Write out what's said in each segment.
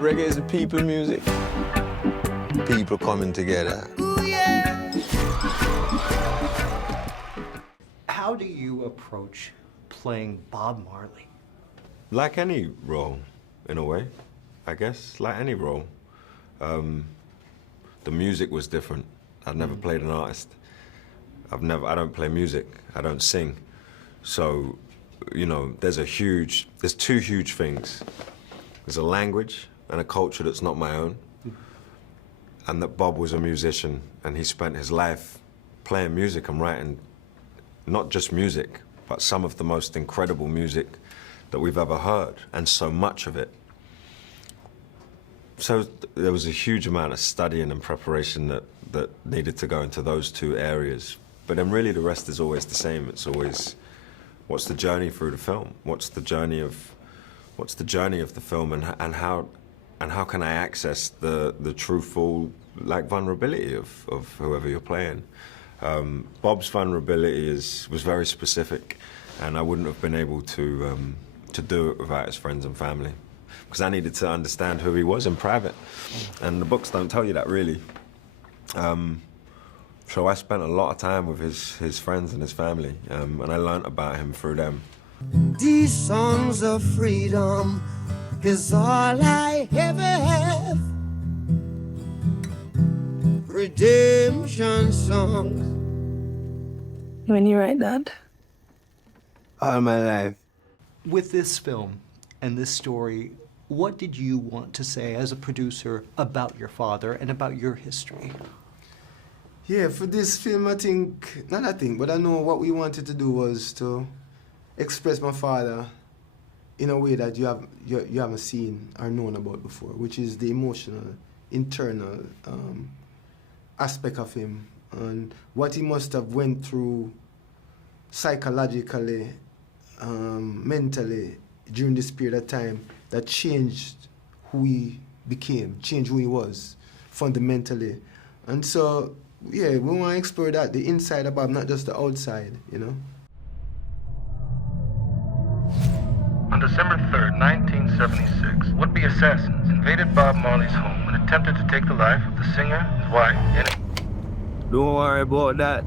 Reggae is a people music. People coming together. Ooh, yeah. How do you approach playing Bob Marley? Like any role, in a way, I guess, like any role. The music was different. I'd never played an artist. I don't play music, I don't sing. So, you know, there's two huge things. There's a language and a culture that's not my own. And that Bob was a musician and he spent his life playing music and writing not just music, but some of the most incredible music that we've ever heard, and so much of it. So there was a huge amount of studying and preparation that needed to go into those two areas. But then really the rest is always the same. It's always, what's the journey through the film? What's the journey of the film, and how can I access the truthful, like, vulnerability of whoever you're playing? Bob's vulnerability was very specific, and I wouldn't have been able to do it without his friends and family, because I needed to understand who he was in private, and the books don't tell you that really. So I spent a lot of time with his friends and his family, and I learnt about him through them. These songs of freedom is all I ever have. Redemption songs. When you write that? All my life. With this film and this story, what did you want to say as a producer about your father and about your history? Yeah, for this film, but I know what we wanted to do was to express my father in a way that you haven't seen or known about before, which is the emotional, internal aspect of him, and what he must have went through psychologically, mentally, during this period of time that changed who he became, changed who he was fundamentally. And so, yeah, we want to explore that, the inside of Bob, not just the outside, you know? On December 3rd, 1976, would-be assassins invaded Bob Marley's home and attempted to take the life of the singer, his wife, and... Don't worry about that.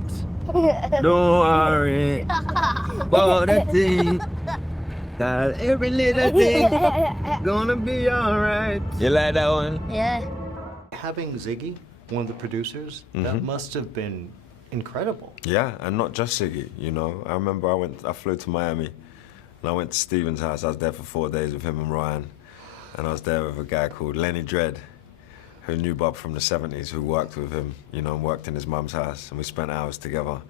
Don't worry about that thing. Cause every little thing gonna be alright. You like that one? Yeah. Having Ziggy, one of the producers, that must have been incredible. Yeah, and not just Ziggy, you know. I remember I flew to Miami, and I went to Steven's house. I was there for 4 days with him and Ryan, and I was there with a guy called Lenny Dredd, who knew Bob from the 70s, who worked with him, you know, and worked in his mum's house, and we spent hours together.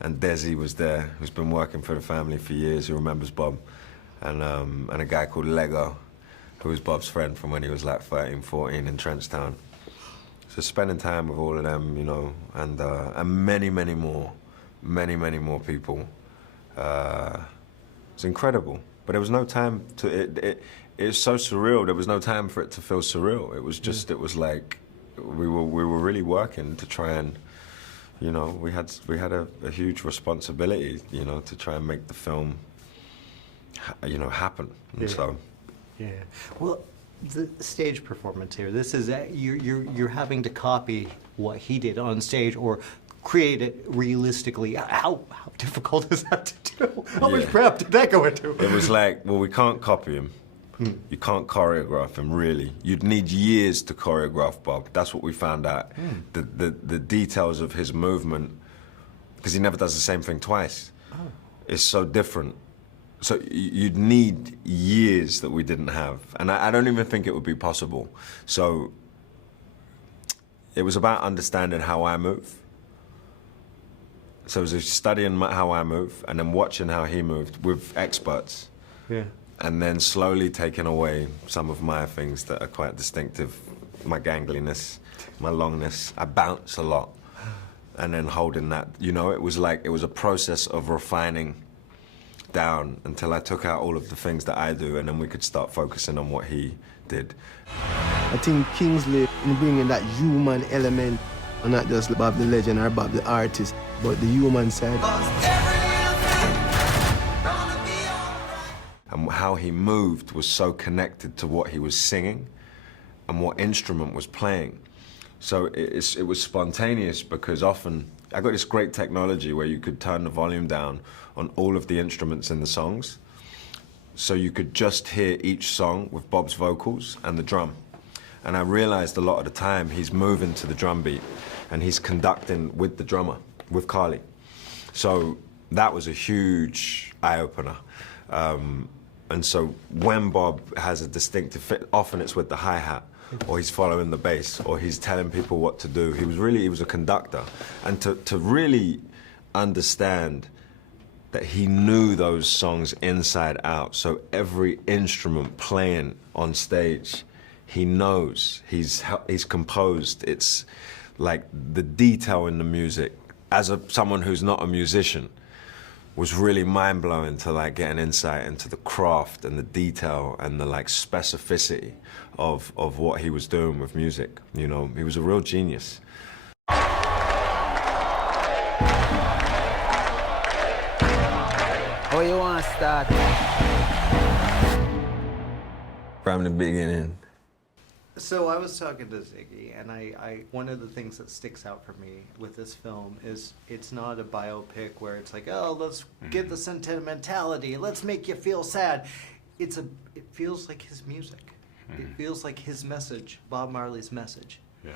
And Desi was there, who's been working for the family for years, who remembers Bob, and a guy called Lego, who was Bob's friend from when he was like 13, 14 in Trenchtown. So spending time with all of them, you know, and many, many more people. It's incredible, but there was no time to it. It's so surreal. There was no time for it to feel surreal. It was just, it was like we were really working to try and, you know, we had a huge responsibility, you know, to try and make the film, you know, happen. And so, yeah. Well, the stage performance here. This is you're having to copy what he did on stage or create it realistically. How difficult is that to do? How much prep did that go into? it was like, well, we can't copy him. You can't choreograph him, really. You'd need years to choreograph Bob. That's what we found out. The details of his movement, because he never does the same thing twice, is so different. So you'd need years that we didn't have. And I don't even think it would be possible. So it was about understanding how I move. So it was studying how I move and then watching how he moved with experts. Yeah. And then slowly taking away some of my things that are quite distinctive. My gangliness, my longness. I bounce a lot. And then holding that, you know, it was a process of refining down until I took out all of the things that I do, and then we could start focusing on what he did. I think Kingsley, in bringing that human element, and not just Bob the legend or Bob the artist, but the human side. and how he moved was so connected to what he was singing and what instrument was playing. So it was spontaneous, because often I got this great technology where you could turn the volume down on all of the instruments in the songs, so you could just hear each song with Bob's vocals and the drum. And I realized a lot of the time he's moving to the drum beat and he's conducting with the drummer, with Carly. So that was a huge eye-opener. And so when Bob has a distinctive fit, often it's with the hi-hat, or he's following the bass, or he's telling people what to do. He was a conductor. And to really understand that he knew those songs inside out, so every instrument playing on stage, he knows, he's composed. It's like the detail in the music, as someone who's not a musician, was really mind-blowing to like get an insight into the craft and the detail and the like specificity of what he was doing with music. You know, he was a real genius. How you want to start? From the beginning. So I was talking to Ziggy, and one of the things that sticks out for me with this film is it's not a biopic where it's like, oh, let's get the sentimentality, let's make you feel sad. It feels like his music. It feels like his message, Bob Marley's message. Yeah.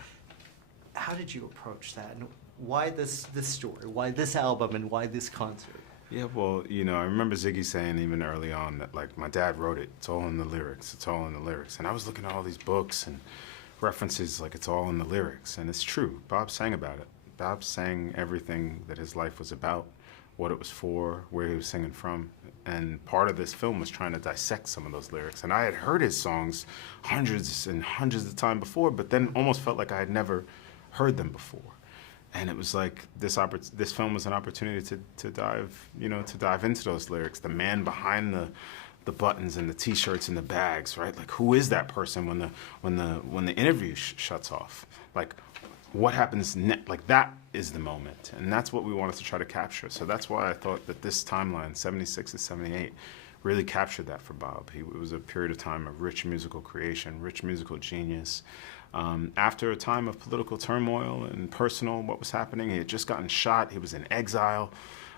How did you approach that, and why this story, why this album, and why this concert? Yeah, well, you know, I remember Ziggy saying even early on that, like, my dad wrote it. It's all in the lyrics. It's all in the lyrics. And I was looking at all these books and references, like, it's all in the lyrics. And it's true. Bob sang about it. Bob sang everything that his life was about, what it was for, where he was singing from. And part of this film was trying to dissect some of those lyrics. And I had heard his songs hundreds and hundreds of times before, but then almost felt like I had never heard them before. And it was like this film was an opportunity to dive into those lyrics. The man behind the buttons and the T-shirts and the bags, right? Like, who is that person when the interview shuts off? Like, what happens next? Like, that is the moment, and that's what we wanted to try to capture. So that's why I thought that this timeline, 76 to 78, really captured that for Bob. It was a period of time of rich musical creation, rich musical genius. After a time of political turmoil and personal, what was happening, he had just gotten shot, he was in exile.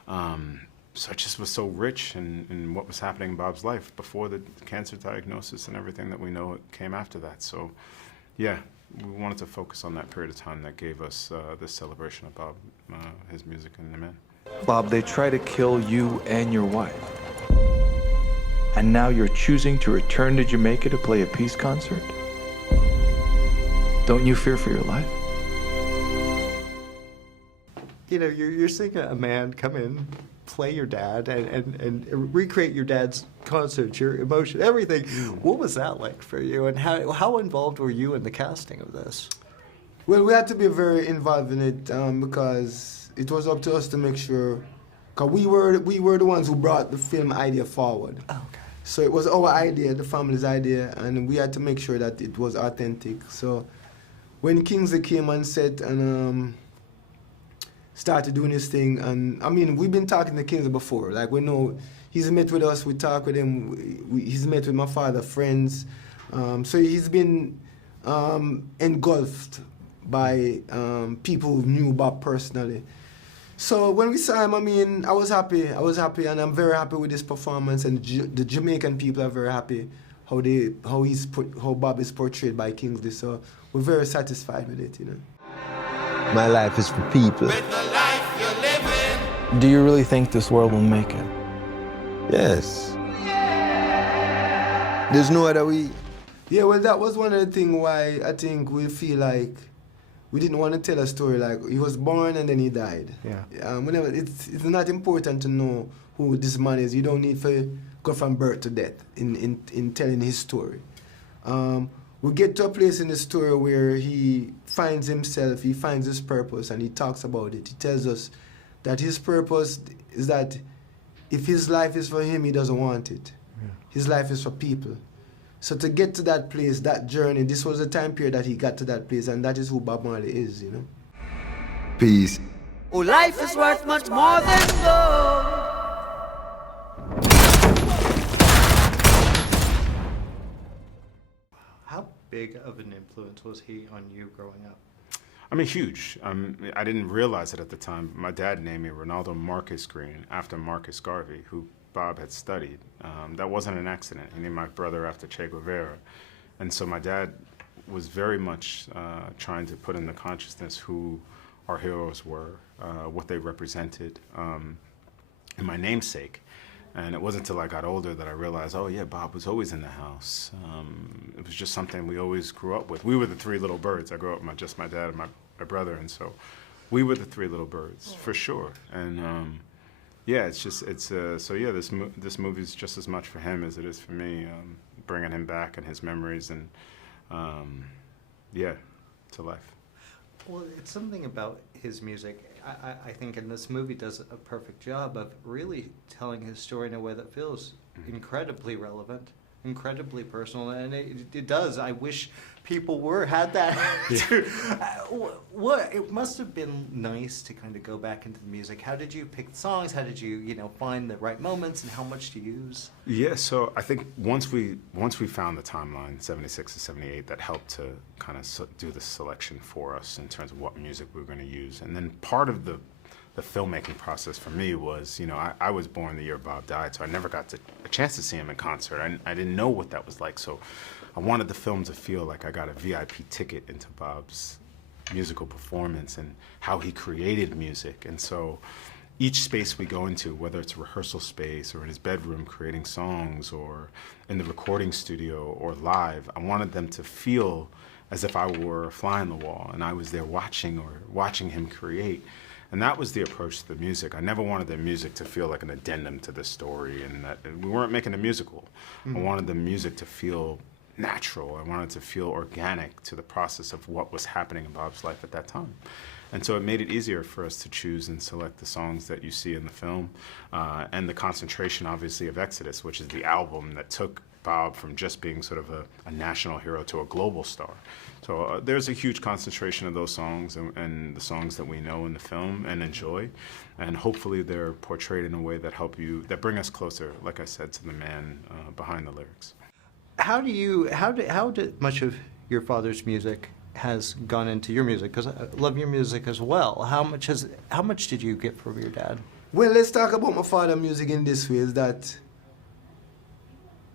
So it just was so rich in what was happening in Bob's life before the cancer diagnosis and everything that we know came after that. So yeah, we wanted to focus on that period of time that gave us this celebration of Bob, his music and the men. Bob, they try to kill you and your wife. And now you're choosing to return to Jamaica to play a peace concert? Don't you fear for your life? You know, you're seeing a man come in, play your dad, and recreate your dad's concert, your emotion, everything. What was that like for you, and how involved were you in the casting of this? Well, we had to be very involved in it because it was up to us to make sure, because we were the ones who brought the film idea forward. Oh, okay. So it was our idea, the family's idea, and we had to make sure that it was authentic. So when Kingsley came on set and started doing his thing, and I mean, we've been talking to Kingsley before. Like, we know he's met with us, we talk with him, he's met with my father, friends. So he's been engulfed by people who knew Bob personally. So when we saw him, I mean, I was happy, and I'm very happy with his performance, and the Jamaican people are very happy how Bob is portrayed by Kingsley. So we're very satisfied with it, you know. My life is for people. Do you really think this world will make it? Yes. There's no other way. Yeah, well, that was one of the things why I think we feel like we didn't want to tell a story like he was born and then he died. Yeah. It's not important to know who this man is. You don't need to go from birth to death in telling his story. We get to a place in the story where he finds himself, he finds his purpose, and he talks about it. He tells us that his purpose is that if his life is for him, he doesn't want it. Yeah. His life is for people. So to get to that place, that journey, this was the time period that he got to that place, and that is who Bob Marley is, you know? Peace. Oh, life is worth much more than gold. big of an influence was he on you growing up? I mean, huge. I didn't realize it at the time. My dad named me Reinaldo Marcus Green after Marcus Garvey, who Bob had studied. That wasn't an accident. He named my brother after Che Guevara. And so my dad was very much trying to put in the consciousness who our heroes were, what they represented, and my namesake. And it wasn't until I got older that I realized, oh yeah, Bob was always in the house. It was just something we always grew up with. We were the three little birds. I grew up with just my dad and my brother, and so we were the three little birds, for sure. And yeah, so yeah, this movie is just as much for him as it is for me, bringing him back and his memories and yeah, to life. Well, it's something about his music, I think, and this movie does a perfect job of really telling his story in a way that feels incredibly relevant, incredibly personal, and it does. I wish people had that. Too. It must have been nice to kind of go back into the music. How did you pick the songs? How did you find the right moments, and how much to use? Yeah, so I think once we found the timeline, 76 to 78, that helped to kind of do the selection for us in terms of what music we were going to use. And then part of the filmmaking process for me was, I was born the year Bob died, so I never got a chance to see him in concert. I didn't know what that was like, so I wanted the film to feel like I got a VIP ticket into Bob's musical performance and how he created music. And so each space we go into, whether it's a rehearsal space or in his bedroom creating songs or in the recording studio or live, I wanted them to feel as if I were a fly on the wall and I was there watching him create. And that was the approach to the music. I never wanted the music to feel like an addendum to the story, and that we weren't making a musical. Mm-hmm. I wanted the music to feel natural. I wanted to feel organic to the process of what was happening in Bob's life at that time. And so it made it easier for us to choose and select the songs that you see in the film, and the concentration, obviously, of Exodus, which is the album that took Bob from just being sort of a national hero to a global star. So there's a huge concentration of those songs and the songs that we know in the film and enjoy, and hopefully they're portrayed in a way that bring us closer, like I said, to the man behind the lyrics. How did much of your father's music has gone into your music? Because I love your music as well. How much did you get from your dad? Well, let's talk about my father's music in this way, is that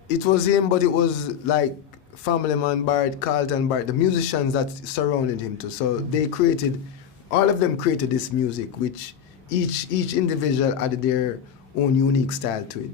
it was him, but it was like Family Man Barrett, Carlton Barrett, the musicians that surrounded him too. So all of them created this music, which each individual added their own unique style to it.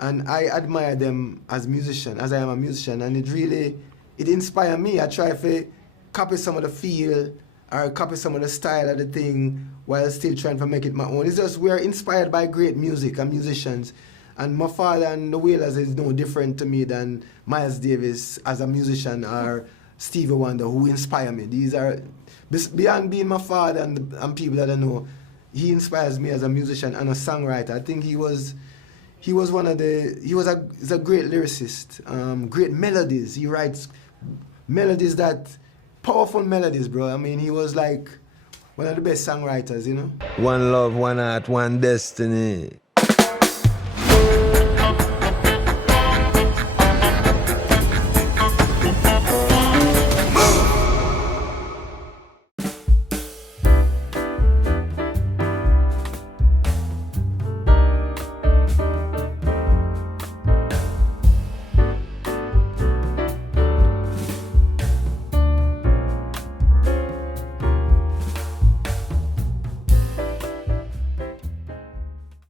And I admire them as musicians, as I am a musician, and it inspired me. I try to copy some of the feel or copy some of the style of the thing while still trying to make it my own. It's just we are inspired by great music and musicians. And my father and the Wailers is no different to me than Miles Davis as a musician or Stevie Wonder, who inspire me. These are, beyond being my father and people that I know, he inspires me as a musician and a songwriter. I think he's a great lyricist, great melodies. He writes melodies powerful melodies, bro. I mean, he was like one of the best songwriters, One love, one heart, one destiny.